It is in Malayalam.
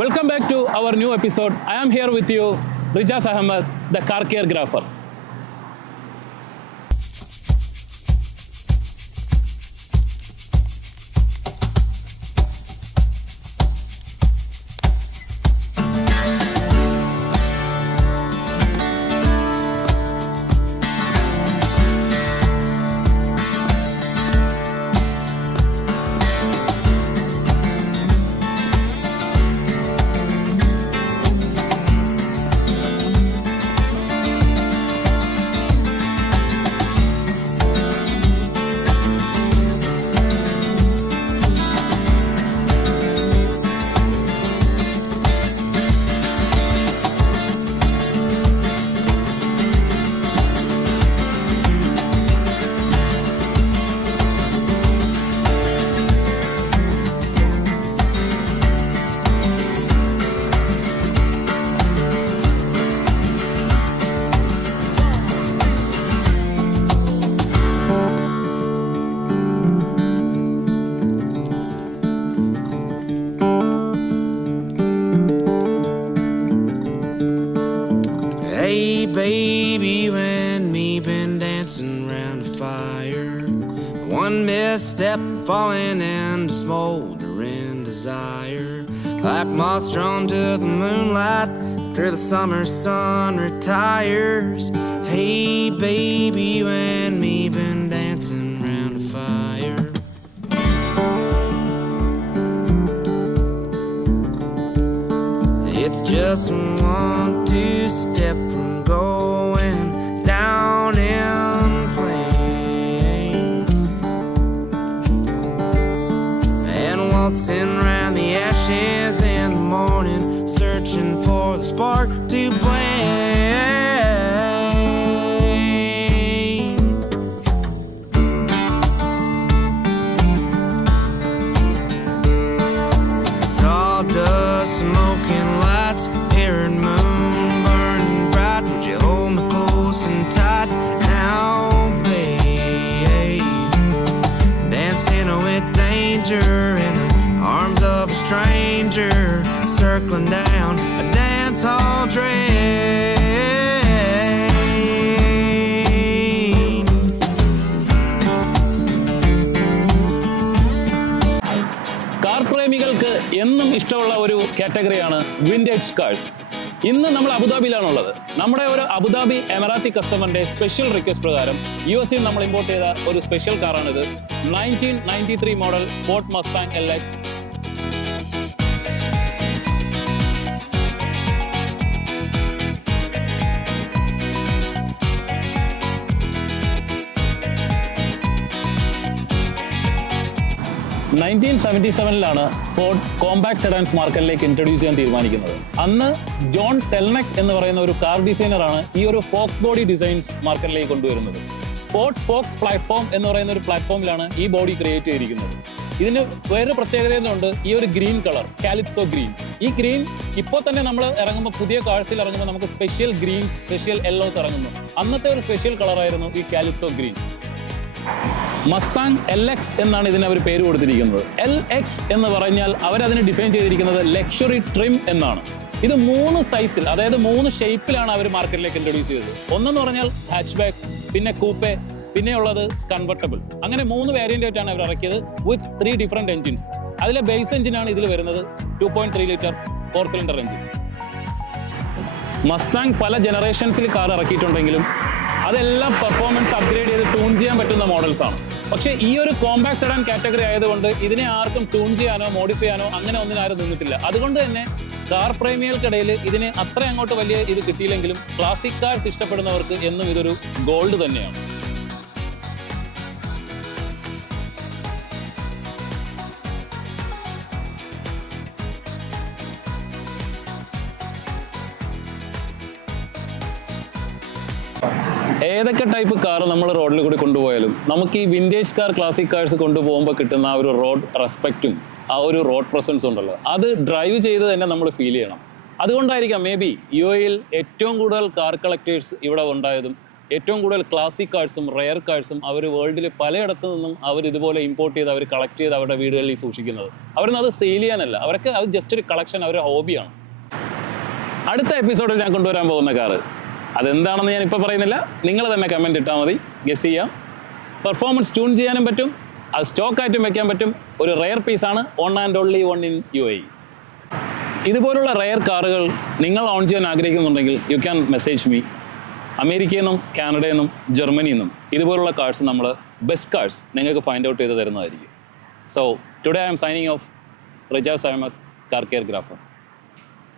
Welcome back to our new episode. I am here with you, Rijaz Ahmed, the car care grapher. Hey baby, when me been dancing round a fire, one misstep falling into smoldering desire, like moths drawn to the moonlight after the summer sun retires. Hey baby, when me been dancing round a fire. It's just 1 2 step from going down in flames and waltzing round the ashes in the morning, searching for the spark to blame. Sawdust, smoking lights, air and moon burning bright. Would you hold me close and tight now, babe? Dancing with danger in the arms of a stranger, circling down a dance hall train. Car പ്രേമികൾക്ക് എന്നും ഇഷ്ടമുള്ള ഒരു കാറ്റഗറിയാണ് വിൻറ്റേജ് കാർസ്. ഇന്ന് നമ്മൾ അബുദാബിയിലാണുള്ളത്. നമ്മുടെ ഒരു അബുദാബി എമിറാത്തി കസ്റ്റമറിന്റെ സ്പെഷ്യൽ റിക്വസ്റ്റ് പ്രകാരം യുഎസിൽ നമ്മൾ ഇമ്പോർട്ട് ചെയ്ത ഒരു സ്പെഷ്യൽ കാറാണിത്. 1993 മോഡൽ ഫോർഡ് മസ്താങ് LX. ലാണ് ഫോർഡ് കോമ്പാക്ട് സെഡാൻസ് മാർക്കറ്റിലേക്ക് ഇൻട്രൊഡ്യൂസ് ചെയ്യാൻ തീരുമാനിക്കുന്നത്. അന്ന് ജോൺ ടെൽനെക് എന്ന് പറയുന്ന ഒരു കാർ ഡിസൈനറാണ് ഈ ഒരു ഫോക്സ് ബോഡി ഡിസൈൻസ് മാർക്കറ്റിലേക്ക് കൊണ്ടുവരുന്നത്. ഫോർഡ് ഫോക്സ് പ്ലാറ്റ്ഫോം എന്ന് പറയുന്ന ഒരു പ്ലാറ്റ്ഫോമിലാണ് ഈ ബോഡി ക്രിയേറ്റ് ചെയ്തിരിക്കുന്നത്. ഇതിന് വേറൊരു പ്രത്യേകത എന്നുണ്ട്, ഈ ഒരു ഗ്രീൻ കളർ, കാലിപ്സോ ഗ്രീൻ. ഈ ഗ്രീൻ ഇപ്പോൾ തന്നെ നമ്മൾ ഇറങ്ങുമ്പോൾ, പുതിയ കാഴ്ചയിൽ ഇറങ്ങുമ്പോൾ നമുക്ക് സ്പെഷ്യൽ ഗ്രീൻ, സ്പെഷ്യൽ യെല്ലോസ് ഇറങ്ങുന്നു. അന്നത്തെ ഒരു സ്പെഷ്യൽ കളറായിരുന്നു ഈ കാലിപ്സോ ഗ്രീൻ. മസ്താങ് LX എന്നാണ് ഇതിന് അവർ പേര് കൊടുത്തിരിക്കുന്നത്. LX എന്ന് പറഞ്ഞാൽ അവരതിനെ ഡിഫൈൻ ചെയ്തിരിക്കുന്നത് ലക്ഷറി ട്രിം എന്നാണ്. ഇത് 3 സൈസിൽ, അതായത് 3 ഷേപ്പിലാണ് അവർ മാർക്കറ്റിലേക്ക് ഇൻട്രൊഡ്യൂസ് ചെയ്തത്. ഒന്നെന്ന് പറഞ്ഞാൽ ഹാച്ച് ബാക്ക്, പിന്നെ കൂപ്പെ, പിന്നെ ഉള്ളത് കൺവെർട്ടബിൾ. അങ്ങനെ 3 വേരിയന്റ് ആയിട്ടാണ് അവർ ഇറക്കിയത്, വിത്ത് 3 ഡിഫറെന്റ് എഞ്ചിൻസ്. അതിലെ ബേസ് എഞ്ചിനാണ് ഇതിൽ വരുന്നത്, 2.3 ലിറ്റർ 4 സിലിണ്ടർ എഞ്ചിൻ. മസ്താങ് പല ജനറേഷൻസിൽ കാർ ഇറക്കിയിട്ടുണ്ടെങ്കിലും അതെല്ലാം പെർഫോമൻസ് അപ്ഗ്രേഡ് ചെയ്ത് ട്യൂൺ ചെയ്യാൻ പറ്റുന്ന മോഡൽസ് ആണ്. പക്ഷേ ഈ ഒരു കോമ്പാക്ട് സെഡാൻ കാറ്റഗറി ആയതുകൊണ്ട് ഇതിനെ ആർക്കും ട്യൂൺ ചെയ്യാനോ മോഡിഫൈ ചെയ്യാനോ അങ്ങനെ ഒന്നിനാരും നിന്നിട്ടില്ല. അതുകൊണ്ട് തന്നെ കാർ പ്രേമികൾക്കിടയിൽ ഇതിന് അത്ര അങ്ങോട്ട് വലിയ ഇത് കിട്ടിയില്ലെങ്കിലും ക്ലാസിക് കാർസ് ഇഷ്ടപ്പെടുന്നവർക്ക് എന്നും ഇതൊരു ഗോൾഡ് തന്നെയാണ്. ഏതൊക്കെ ടൈപ്പ് കാർ നമ്മൾ റോഡിൽ കൂടി കൊണ്ടുപോയാലും നമുക്ക് ഈ വിൻറ്റേജ് കാർ, ക്ലാസിക് കാർസ് കൊണ്ടുപോകുമ്പോൾ കിട്ടുന്ന ആ ഒരു റോഡ് റെസ്പെക്റ്റും ആ ഒരു റോഡ് പ്രസൻസ് ഉണ്ടല്ലോ, അത് ഡ്രൈവ് ചെയ്ത് തന്നെ നമ്മൾ ഫീൽ ചെയ്യണം. അതുകൊണ്ടായിരിക്കാം മേ ബി UAE ഏറ്റവും കൂടുതൽ കാർ കളക്ടേഴ്സ് ഇവിടെ ഉണ്ടായതും ഏറ്റവും കൂടുതൽ ക്ലാസിക് കാർഡ്സും റെയർ കാർഡ്സും അവർ വേൾഡിൽ പലയിടത്തു നിന്നും അവർ ഇതുപോലെ ഇമ്പോർട്ട് ചെയ്ത് അവർ കളക്ട് ചെയ്ത് അവരുടെ വീടുകളിൽ സൂക്ഷിക്കുന്നത്. അവരൊന്നും അത് സെയിൽ ചെയ്യാനല്ല, അവരൊക്കെ അത് ജസ്റ്റ് ഒരു കളക്ഷൻ, അവരുടെ ഹോബിയാണ്. അടുത്ത എപ്പിസോഡിൽ ഞാൻ കൊണ്ടുവരാൻ പോകുന്ന കാറ് അതെന്താണെന്ന് ഞാൻ ഇപ്പോൾ പറയുന്നില്ല, നിങ്ങൾ തന്നെ കമൻറ്റ് ഇട്ടാൽ മതി, ഗസ് ചെയ്യാം. പെർഫോമൻസ് ട്യൂൺ ചെയ്യാനും പറ്റും, അത് സ്റ്റോക്കായിട്ടും വെക്കാൻ പറ്റും. ഒരു റെയർ പീസാണ്, on and only one in UAE. ഇതുപോലുള്ള റെയർ കാറുകൾ നിങ്ങൾ ഓൺ ചെയ്യാൻ ആഗ്രഹിക്കുന്നുണ്ടെങ്കിൽ യു ക്യാൻ മെസ്സേജ് മീ. അമേരിക്കയിൽ നിന്നും കാനഡയിൽ നിന്നും ജർമ്മനിയിൽ നിന്നും ഇതുപോലുള്ള കാർഡ്സ് നമ്മൾ ബെസ്റ്റ് കാർഡ്സ് നിങ്ങൾക്ക് ഫൈൻഡ് ഔട്ട് ചെയ്ത് തരുന്നതായിരിക്കും. So today I'm signing off Rijas Ahmed, car care grapher.